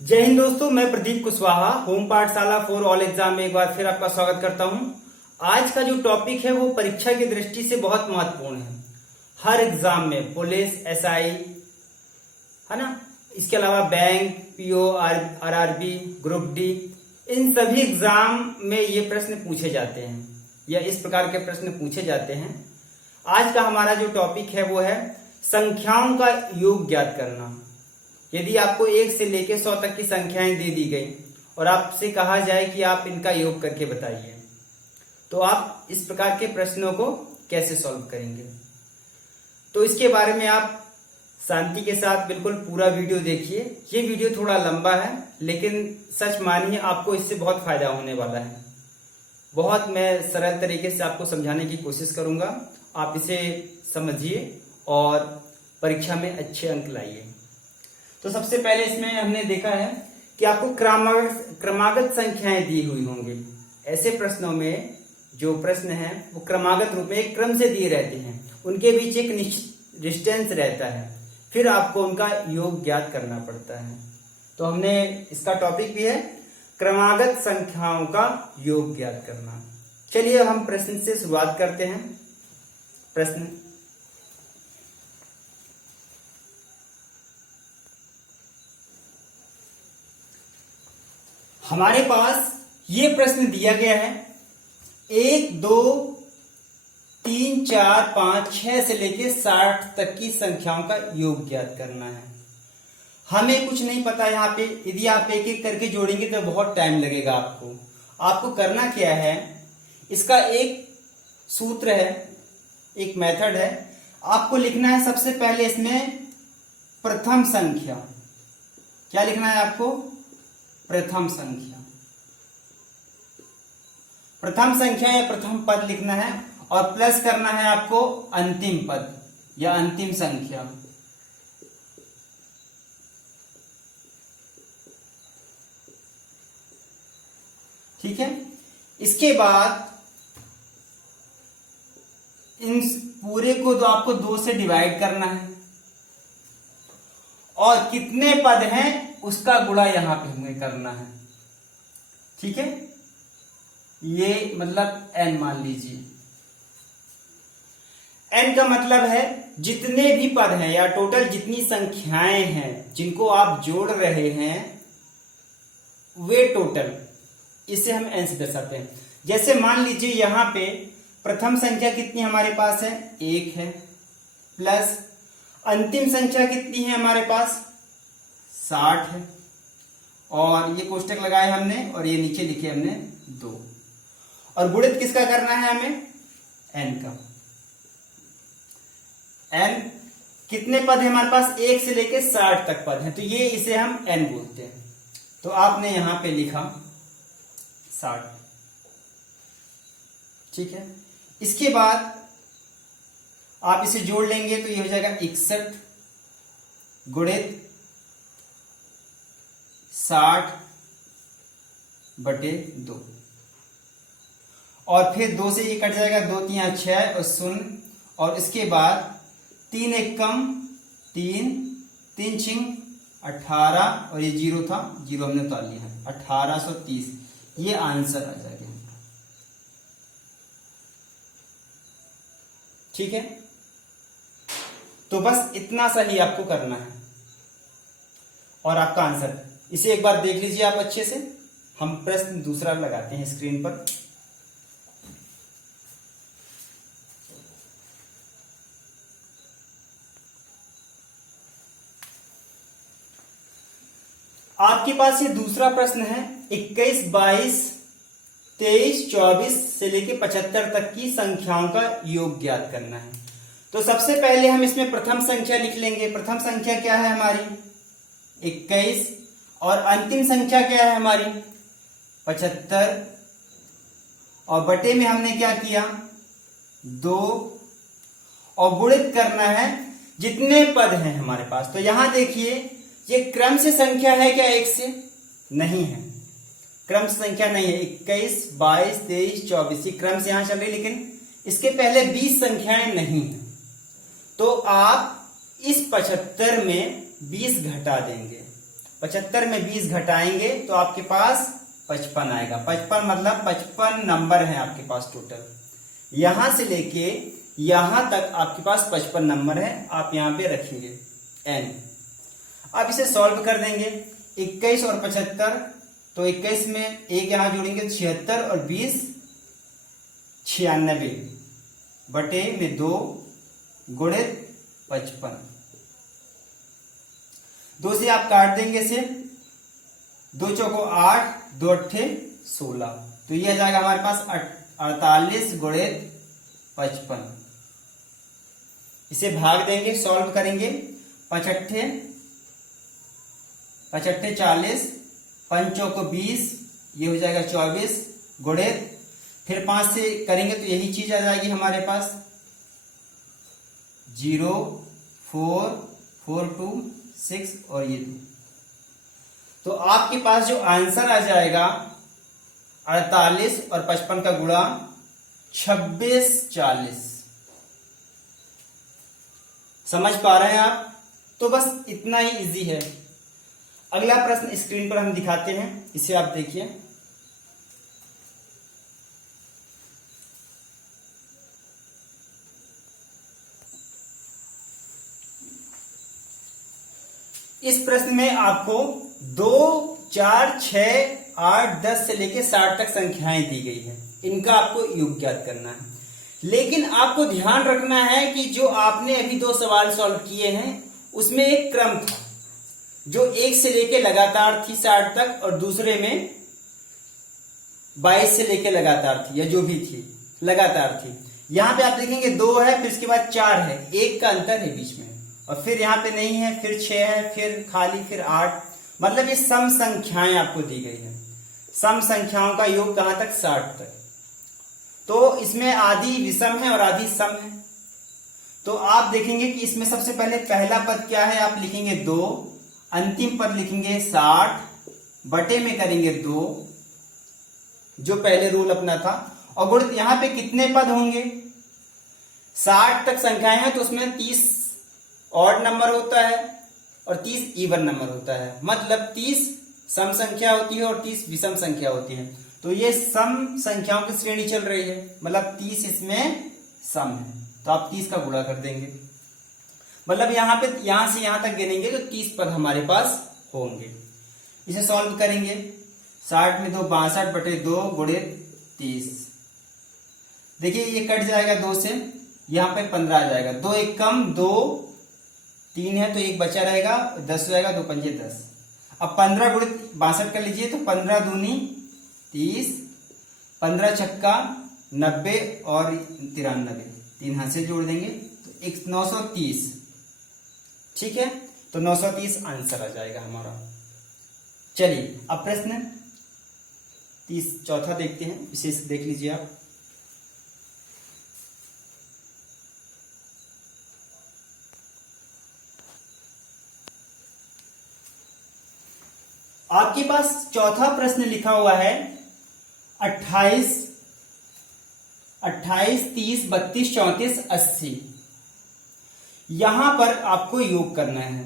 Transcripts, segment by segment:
जय हिंद दोस्तों, मैं प्रदीप कुशवाहा होम पाठशाला फॉर ऑल एग्जाम में एक बार फिर आपका स्वागत करता हूं। आज का जो टॉपिक है वो परीक्षा की दृष्टि से बहुत महत्वपूर्ण है। हर एग्जाम में पुलिस, एसआई, है ना, इसके अलावा bank, PO, RRB, group D, इन सभी एग्जाम में ये प्रश्न पूछे जाते हैं या इस प्रकार के प्रश्न पूछे जाते हैं। आज का हमारा जो टॉपिक है वो है संख्याओं का योग ज्ञात करना। यदि आपको 1 से लेकर 100 तक की संख्याएं दे दी गई और आपसे कहा जाए कि आप इनका योग करके बताइए, तो आप इस प्रकार के प्रश्नों को कैसे सॉल्व करेंगे। तो इसके बारे में आप शांति के साथ बिल्कुल पूरा वीडियो देखिए। ये वीडियो थोड़ा लंबा है, लेकिन सच मानिए आपको इससे बहुत फायदा होने वाला है। बहुत मैं सरल तरीके से आपको समझाने की कोशिश करूंगा। आप इसे समझिए और परीक्षा में अच्छे अंक लाइए। तो सबसे पहले इसमें हमने देखा है कि आपको क्रमागत संख्याएं दी हुई होंगी। ऐसे प्रश्नों में जो प्रश्न हैं वो क्रमागत रूप में एक क्रम से दिए रहते हैं, उनके बीच एक निश्चित डिस्टेंस रहता है, फिर आपको उनका योग ज्ञात करना पड़ता है। तो हमने इसका टॉपिक भी है क्रमागत संख्याओं का योग ज्ञात करना। चलिए हम प्रश्न से शुरुआत करते हैं। प्रश्न, हमारे पास ये प्रश्न दिया गया है 1, 2, 3, 4, 5, 6 से लेके 60 तक की संख्याओं का योग ज्ञात करना है। हमें कुछ नहीं पता यहाँ पे। यदि आप एक एक करके जोड़ेंगे तो बहुत टाइम लगेगा आपको करना क्या है, इसका एक सूत्र है, एक मेथड है। आपको लिखना है सबसे पहले इसमें प्रथम संख्या। क्या लिखना है आपको? प्रथम संख्या। प्रथम संख्या या प्रथम पद लिखना है और प्लस करना है आपको अंतिम पद या अंतिम संख्या। ठीक है। इसके बाद इन पूरे को तो आपको 2 से डिवाइड करना है और कितने पद हैं उसका गुणा यहां पे हमें करना है। ठीक है, ये मतलब n मान लीजिए। n का मतलब है जितने भी पद हैं या टोटल जितनी संख्याएं हैं जिनको आप जोड़ रहे हैं वे टोटल, इसे हम n से दर्शाते हैं। जैसे मान लीजिए यहां पे प्रथम संख्या कितनी हमारे पास है? 1 है, प्लस अंतिम संख्या कितनी है हमारे पास? 60 है, और ये कोष्टक लगाए हमने और ये नीचे लिखे हमने 2, और गुणित किसका करना है हमें? n का। n कितने पद है हमारे पास? 1 से लेके 60 तक पद है, तो ये इसे हम n बोलते हैं। तो आपने यहां पे लिखा 60। ठीक है। इसके बाद आप इसे जोड़ लेंगे तो ये हो जाएगा 61 गुणित 60/2, और फिर 2 से ये कट जाएगा, 2 3 6 और 0, और इसके बाद 3 1 कम 3, 3 6 18, और ये 0 था, 0 हमने उतार लिया है, 1830। ये आंसर आ जाएगा। ठीक है। तो बस इतना सा ही आपको करना है और आपका आंसर। इसे एक बार देख लीजिए आप अच्छे से। हम प्रश्न दूसरा लगाते हैं स्क्रीन पर। आपके पास ये दूसरा प्रश्न है 21, 22, 23, 24 से लेके 75 तक की संख्याओं का योग ज्ञात करना है। तो सबसे पहले हम इसमें प्रथम संख्या लिख लेंगे। प्रथम संख्या क्या है हमारी? 21, और अंतिम संख्या क्या है हमारी? 75, और बटे में हमने क्या किया? 2, और गुणित करना है जितने पद हैं हमारे पास। तो यहां देखिए ये क्रम से संख्या है क्या? 1 से? नहीं है, क्रम से संख्या नहीं है। 21, 22, 23, 24 ये क्रम से यहां चल रही, लेकिन इसके पहले 20 संख्याएं नहीं है। तो आप इस 75 में 20 घटा देंगे। 75 में 20 घटाएंगे तो आपके पास 55 आएगा। 55 मतलब 55 नंबर है आपके पास टोटल। यहां से लेके यहां तक आपके पास 55 नंबर है, आप यहां पे रखेंगे n। अब इसे सॉल्व कर देंगे। 21 और 75, तो 21 में एक यहां जोड़ेंगे 76 और 20 96 बटे में 2 गुणित 55। 2 से आप काट देंगे इसे, 2 चौको 8, 2 अट्ठे 16, तो यह आ जाएगा हमारे पास 48 गुणित 55। इसे भाग देंगे, सॉल्व करेंगे। 5 अट्ठे 40, 5 चौको 20, ये हो जाएगा 24 गुणित, फिर 5 से करेंगे तो यही चीज आ जाएगी हमारे पास 0 4 4 2 6 और ये 2। तो आपके पास जो आंसर आ जाएगा 48 और 55 का गुणा 26 40। समझ पा रहे हैं आप? तो बस इतना ही इजी है। अगला प्रश्न स्क्रीन पर हम दिखाते हैं, इसे आप देखिए। इस प्रश्न में आपको 2 4 6 8 10 से लेकर 60 तक संख्याएं दी गई है, इनका आपको योग ज्ञात करना है। लेकिन आपको ध्यान रखना है कि जो आपने अभी 2 सवाल सॉल्व किए हैं उसमें एक क्रम था, जो 1 से लेके लगातार थी 60 तक, और दूसरे में 22 से लेके लगातार थी, या जो भी थी लगातार थी। यहां पे आप देखेंगे 2 है, फिर इसके बाद 4 है, 1 का अंतर है बीच में, और फिर यहां पे नहीं है, फिर 6 है, फिर खाली, फिर 8। मतलब ये सम संख्याएं आपको दी गई है। सम संख्याओं का योग कहां तक? 60 तक। तो इसमें आधी विषम है और आधी सम है। तो आप देखेंगे कि इसमें सबसे पहले पहला पद क्या है, आप लिखेंगे 2, अंतिम पद लिखेंगे 60, बटे में करेंगे 2, जो पहले रूल अपना था। और गुणित यहां पे कितने पद होंगे? 60 तक संख्याएं हैं तो उसमें 30 ऑड नंबर होता है और 30 इवन नंबर होता है। मतलब 30 सम संख्या होती है और 30 विषम संख्या होती है। तो ये सम संख्याओं की श्रेणी चल रही है, मतलब 30 इसमें सम है, तो आप 30 का गुणा कर देंगे। मतलब यहां पे यहां से यहां तक गिनेंगे तो 30 पद हमारे पास होंगे। इसे सॉल्व करेंगे। 60 में 2 62 बटे 2 गुणित 30। देखिए ये कट जाएगा 2 से, यहां पे 15 आ जाएगा। 2 एक कम, 2 3 है तो 1 बचा रहेगा, 10 हो जाएगा, 2 पंजे 10। अब 15 गुणित 62 कर लीजिए, तो 15 दूनी 30, 15 छक्का 90 और 93, 3 हाथ से जोड़ देंगे तो 930। ठीक है, तो 930 आंसर आ जाएगा हमारा। चलिए अब प्रश्न 30 चौथा देखते हैं, विशेष देख लीजिए आप। आपके पास चौथा प्रश्न लिखा हुआ है 28 30 32 34 80। यहां पर आपको योग करना है।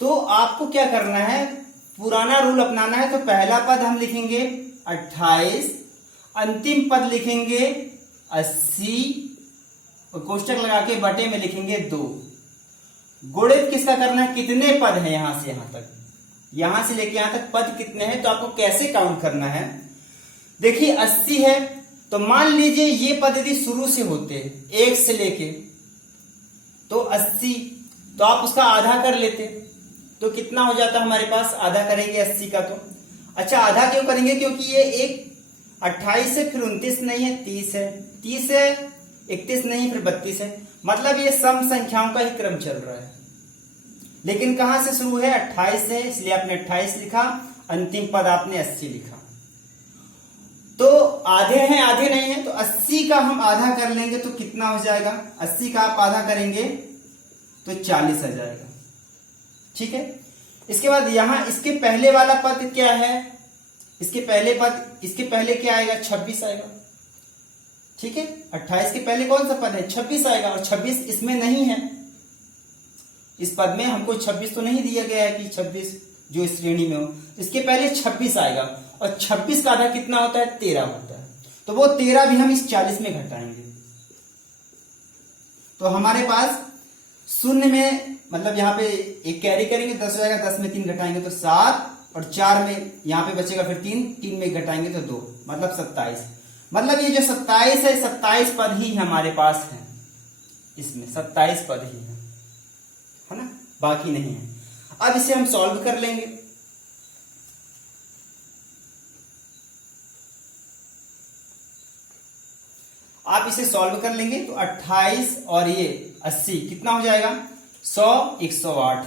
तो आपको क्या करना है, पुराना रूल अपनाना है। तो पहला पद हम लिखेंगे 28, अंतिम पद लिखेंगे 80 और कोष्टक लगा के बटे में लिखेंगे 2। गुणित किसका करना है, कितने पद हैं यहां से यहां तक, यहां से लेके यहां तक पद कितने हैं, तो आपको कैसे काउंट करना है। देखिए 80 है तो मान लीजिए ये पद यदि शुरू से होते 1 से लेके तो 80, तो आप उसका आधा कर लेते तो कितना हो जाता हमारे पास, आधा करेंगे 80 का। तो अच्छा आधा क्यों करेंगे, क्योंकि ये एक 28 है, फिर 29 नहीं है, 30 है, 30 है, 31 नहीं, फिर 32 है। मतलब ये सम संख्याओं का ही क्रम चल रहा है। लेकिन कहां से शुरू है, 28 से, इसलिए आपने 28 लिखा, अंतिम पद आपने 80 लिखा। तो आधे हैं आधे नहीं है, तो 80 का हम आधा कर लेंगे तो कितना हो जाएगा, 80 का आप आधा करेंगे तो 40 आ जाएगा। ठीक है, इसके बाद यहां इसके पहले वाला पद क्या है, इसके पहले क्या आएगा, 26 आएगा। ठीक है, 28 के पहले कौन सा पद है, 26 आएगा, और 26 इसमें नहीं है। इस पद में हमको 26 तो नहीं दिया गया है कि 26, जो इस श्रेणी में हो, इसके पहले 26 आएगा और 26 का आधा कितना होता है? 13 होता है। तो वो 13 भी हम इस 40 में घटाएंगे। तो हमारे पास शून्य में मतलब यहाँ पे एक कैरी करेंगे 10 हो जाएगा, 10 में 3 घटाएंगे तो 7 और 4 में यहाँ पे बचेगा फिर 3 में घटाएंगे तो 2 मतलब 27। मतलब ये जो 27 है 27 पद ही हमारे पास है, इसमें 27 पद ही है ना, बाकी नहीं है। अब इसे हम सॉल्व कर लेंगे। आप इसे सॉल्व कर लेंगे तो 28 और ये 80 कितना हो जाएगा? 100 108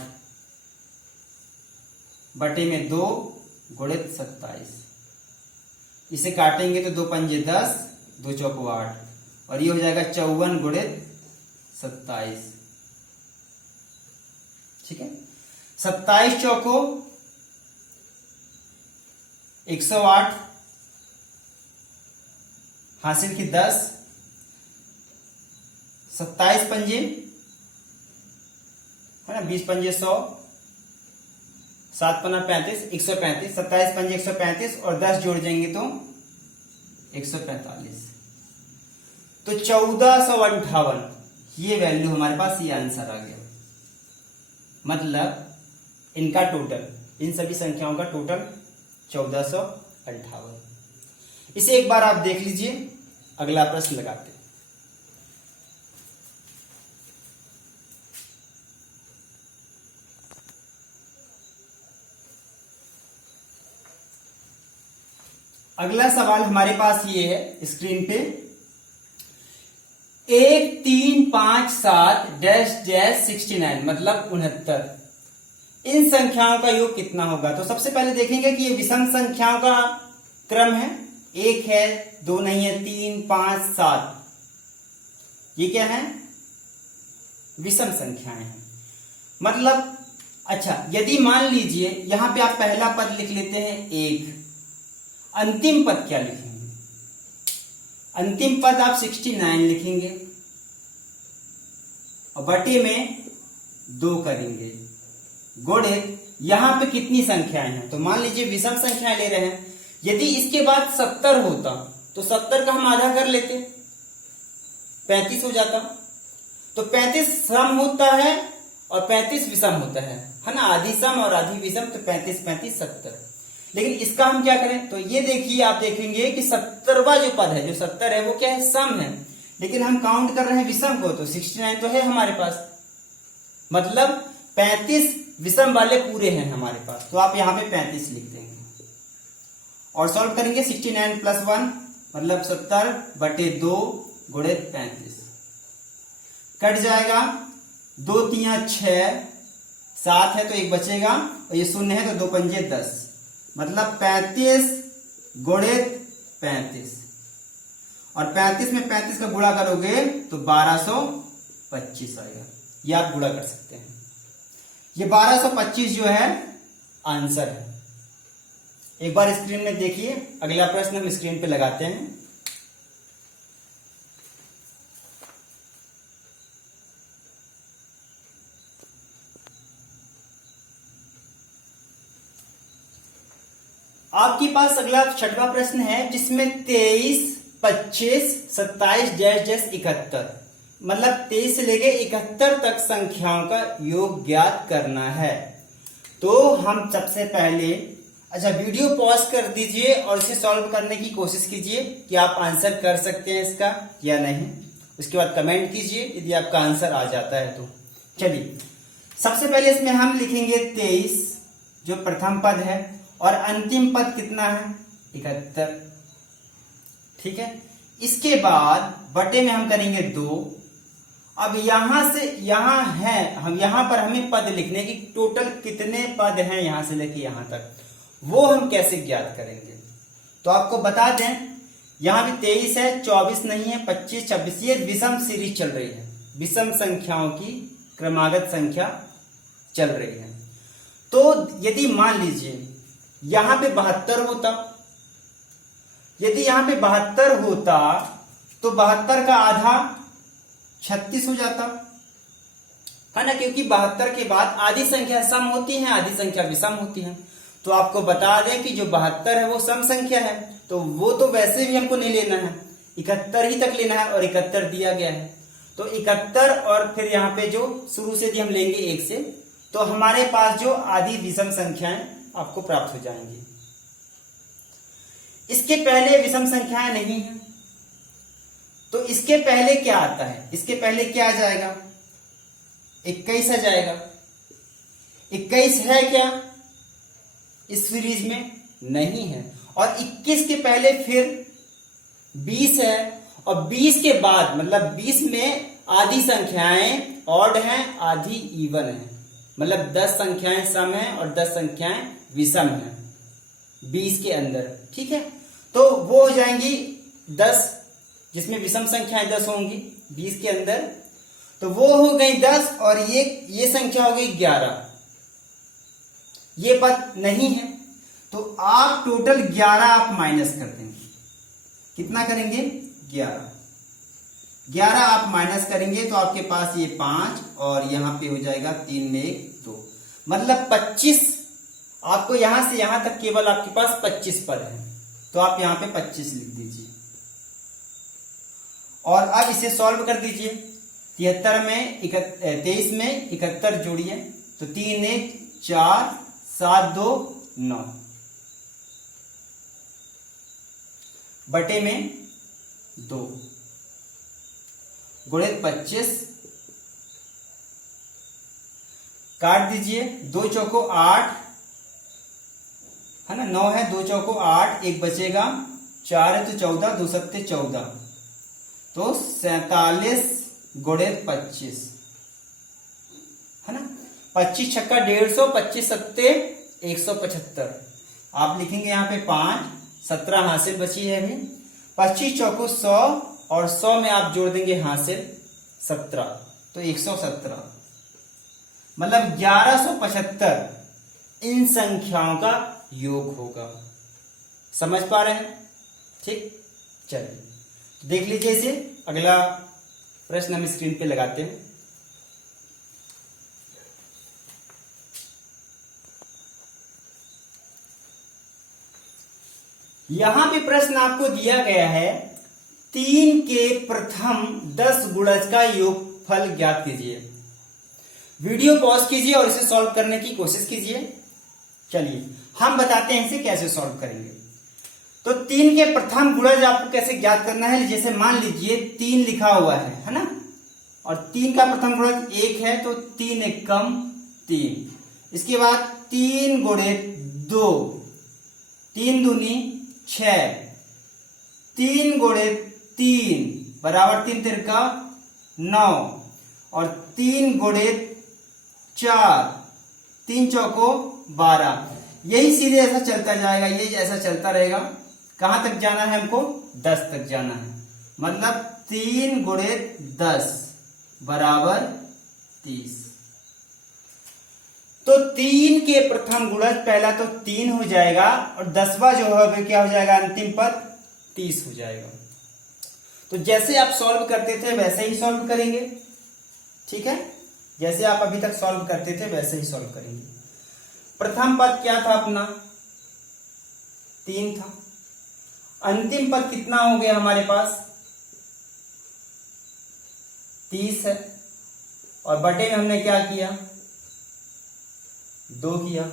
बटे में 2 गुणित 27। इसे काटेंगे तो 2 पंजे 10, 2 चौको 8 और ये हो जाएगा 54 गुणित 27। ठीक है, 27 चौको 108 हासिल की 10, 27 पंजे है ना, 20 पंजे 100, 7 पन्ना 35, 135, 27 पंजे 135 और 10 जोड़ जाएंगे तो 145। तो 1458 ये वैल्यू हमारे पास, ये आंसर आ गया। मतलब इनका टोटल, इन सभी संख्याओं का टोटल 1458। इसे एक बार आप देख लीजिए, अगला प्रश्न लगाते हैं। अगला सवाल हमारे पास ये है स्क्रीन पे, 1 3 5 7 डैश डैश 69 मतलब 69, इन संख्याओं का योग कितना होगा? तो सबसे पहले देखेंगे कि ये विषम संख्याओं का क्रम है, 1 है, 2 नहीं है, 3 5 7, ये क्या है? विषम संख्याएं हैं। मतलब अच्छा, यदि मान लीजिए यहां पे आप पहला पद लिख लेते हैं 1, अंतिम पद क्या लिखेंगे? अंतिम पद आप 69 लिखेंगे और बटे में 2 करेंगे गुणित यहां पे कितनी संख्याएं हैं? तो मान लीजिए विषम संख्याएं ले रहे हैं, यदि इसके बाद 70 होता तो 70 का हम आधा कर लेते, 35 हो जाता। तो 35 सम होता है और 35 विषम होता है ना, आधी सम और आधी विषम, तो 35 35 70। लेकिन इसका हम क्या करें? तो ये देखिए, आप देखेंगे कि 70वां जो पद है, जो 70 है वो क्या है? सम है, लेकिन हम काउंट कर रहे हैं विषम को, तो 69 तो है हमारे पास, मतलब 35 विषम वाले पूरे हैं हमारे पास। तो आप यहां पे 35 लिख देंगे और सॉल्व करेंगे। 69 प्लस 1 मतलब 70 बटे 2 गुणित 35, कट जाएगा, 2 3 6, 7 है तो 1 बचेगा और ये 0 है तो 2 पंजे 10 मतलब 35 गुणित 35 और 35 में 35 का गुणा करोगे तो 1225 आएगा। ये आप गुणा कर सकते हैं। ये 1225 जो है आंसर है। एक बार स्क्रीन में देखिए, अगला प्रश्न हम स्क्रीन पे लगाते हैं। आपके पास अगला 6वां प्रश्न है जिसमें 23 25 27 डैश डैश 71 मतलब 23 से लेके 71 तक संख्याओं का योग ज्ञात करना है। तो हम सबसे पहले वीडियो पॉज कर दीजिए और इसे सॉल्व करने की कोशिश कीजिए कि आप आंसर कर सकते हैं इसका या नहीं। उसके बाद कमेंट कीजिए यदि आपका आंसर आ जाता है तो। चलिए, सबसे पहले इसमें हम लिखेंगे 23 जो प्रथम पद है और अंतिम पद कितना है? 71। ठीक है, इसके बाद बटे में हम करेंगे 2। अब यहां से यहां है, हम यहां पर हमें पद लिखने की टोटल कितने पद हैं यहां से लेके यहां तक, वो हम कैसे ज्ञात करेंगे? तो आपको बता दें, यहां भी 23 है, 24 नहीं है, 25 26, ये विषम सीरीज चल रही है, विषम संख्याओं की क्रमागत संख्या चल रही है। तो यदि मान लीजिए यहां पे 72 होता, यदि यहां पे 72 होता तो 72 का आधा 36 हो जाता, है ना, क्योंकि 72 के बाद आधी संख्या सम होती है, आधी संख्या विषम होती है। तो आपको बता दें कि जो 72 है वो सम संख्या है, तो वो तो वैसे भी हमको नहीं लेना है, 71 ही तक लेना है, और 71 दिया गया है। तो 71 और फिर यहाँ पे जो शुरू से हम लेंगे 1 से, तो हमारे पास जो आधी विषम संख्याएं आपको प्राप्त हो जाएंगी। इसके पहले विषम संख्याएं नहीं है, तो इसके पहले क्या आता है? इसके पहले क्या आ जाएगा? 21 आ जाएगा। 21 है क्या इस सीरीज में? नहीं है। और 21 के पहले फिर 20 है, और 20 के बाद मतलब 20 में आधी संख्याएं ऑड हैं, आधी इवन है, मतलब 10 संख्याएं सम हैं और 10 संख्याएं विषम हैं 20 के अंदर। ठीक है, तो वो हो जाएंगी 10, जिसमें विषम संख्याएं 10 होंगी 20 के अंदर, तो वो हो गई 10, और ये संख्या हो गई 11। ये पद नहीं है, तो आप टोटल 11 आप माइनस कर देंगे। कितना करेंगे? 11 आप माइनस करेंगे तो आपके पास ये 5, और यहां पे हो जाएगा 3 में 1 2, मतलब 25। आपको यहां से यहां तक केवल आपके पास 25 पद है, तो आप यहां पे 25 लिख दीजिए। और अब इसे सॉल्व कर दीजिए। 23 में 71 जोड़िए, तो 3 1 4 7 2 9 बटे में 2 गुणित 25, काट दीजिए। 2 चौको 8 है ना, 9 है, 2 चौको 8, 1 बचेगा, 4 है तो 14, 2 सत्ते 14, तो 47 गुणित 25 है ना। 25 छक्का 150, 25 सत्ते 175। आप लिखेंगे यहाँ पे 5, 17 हासिल बची है अभी। 25 चौको 100, और 100 में आप जोड़ देंगे हासिल 17, तो 117, मतलब 1175 इन संख्याओं का योग होगा। समझ पा रहे हैं? ठीक, चलिए देख लीजिए इसे। अगला प्रश्न हम स्क्रीन पे लगाते हैं। यहां पे प्रश्न आपको दिया गया है 3 के प्रथम 10 गुणज का योगफल ज्ञात कीजिए। वीडियो पॉज कीजिए और इसे सॉल्व करने की कोशिश कीजिए। चलिए हम बताते हैं इसे कैसे सॉल्व करेंगे। तो 3 के प्रथम गुणज आपको कैसे ज्ञात करना है। जैसे मान लीजिए 3 लिखा हुआ है ना, और 3 का प्रथम गुणज 1 है, तो 3 एक कम 3। इसके बाद 3 गुणित 2, 3 दूनी 6, 3 गुणित 3 बराबर 3 तिरका 9, और 3 गुणित 4, 3 चौको 12। यही सीधे ऐसा चलता जाएगा, ये ऐसा चलता रहेगा। कहां तक जाना है हमको? 10 तक जाना है, मतलब 3 गुणित 10 बराबर 30। तो 3 के प्रथम गुणज पहला तो 3 हो जाएगा, और 10वां जो है क्या हो जाएगा? अंतिम पद 30 हो जाएगा। तो जैसे आप सॉल्व करते थे वैसे ही सॉल्व करेंगे। ठीक है, जैसे आप अभी तक सॉल्व करते थे वैसे ही सॉल्व करेंगे। प्रथम पद क्या था अपना? 3 था। अंतिम पद कितना हो गया हमारे पास? 30 है, और बटे में हमने क्या किया? 2 किया।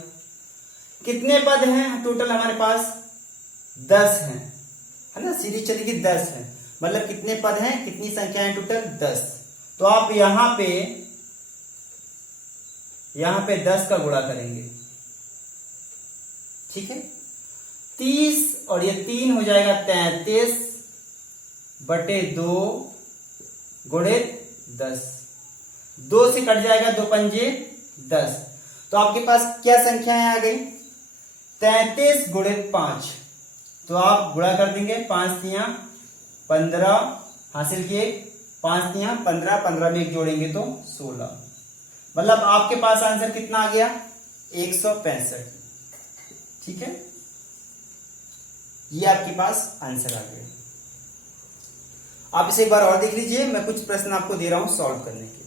कितने पद हैं टोटल हमारे पास? 10 हैं, है ना, सीधी चलेगी 10 है, मतलब कितने पद हैं, कितनी संख्या है टोटल? 10। तो आप यहां पे 10 का गुणा करेंगे। ठीक है, 30 और ये 3 हो जाएगा 33 बटे 2 गुणित 10। 2 से कट जाएगा, 2 पंजे 10। तो आपके पास क्या संख्याएं आ गई? 33 गुणित 5। तो आप गुणा कर देंगे, 5 तियां 15 हासिल किए, 5 तियां 15, 15 में 1 जोड़ेंगे तो 16, मतलब आपके पास आंसर कितना आ गया? 165। ठीक है, ये आपके पास आंसर आ गया। आप इसे एक बार और देख लीजिए, मैं कुछ प्रश्न आपको दे रहा हूं सॉल्व करने के।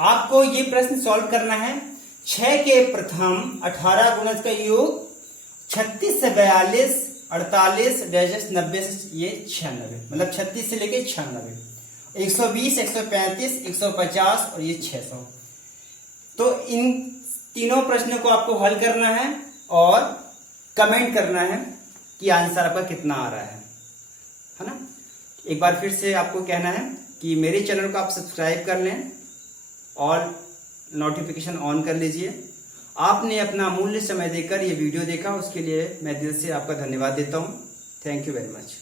आपको ये प्रश्न सॉल्व करना है। 6 के प्रथम 18 गुणज का योग 36 से 42, 48, 90 से ये 96, मतलब 36 से लेके 96, 120, 135, 150 और ये 600। तो इन तीनों प्रश्नों को आपको हल करना है और कमेंट करना है कि आंसर आपका कितना आ रहा है ना। एक बार फिर से आपको कहना है कि मेरे चैनल को आप सब्सक्राइब कर लें और नोटिफिकेशन ऑन कर लीजिए। आपने अपना अमूल्य समय देकर ये वीडियो देखा, उसके लिए मैं दिल से आपका धन्यवाद देता हूँ। Thank you very much.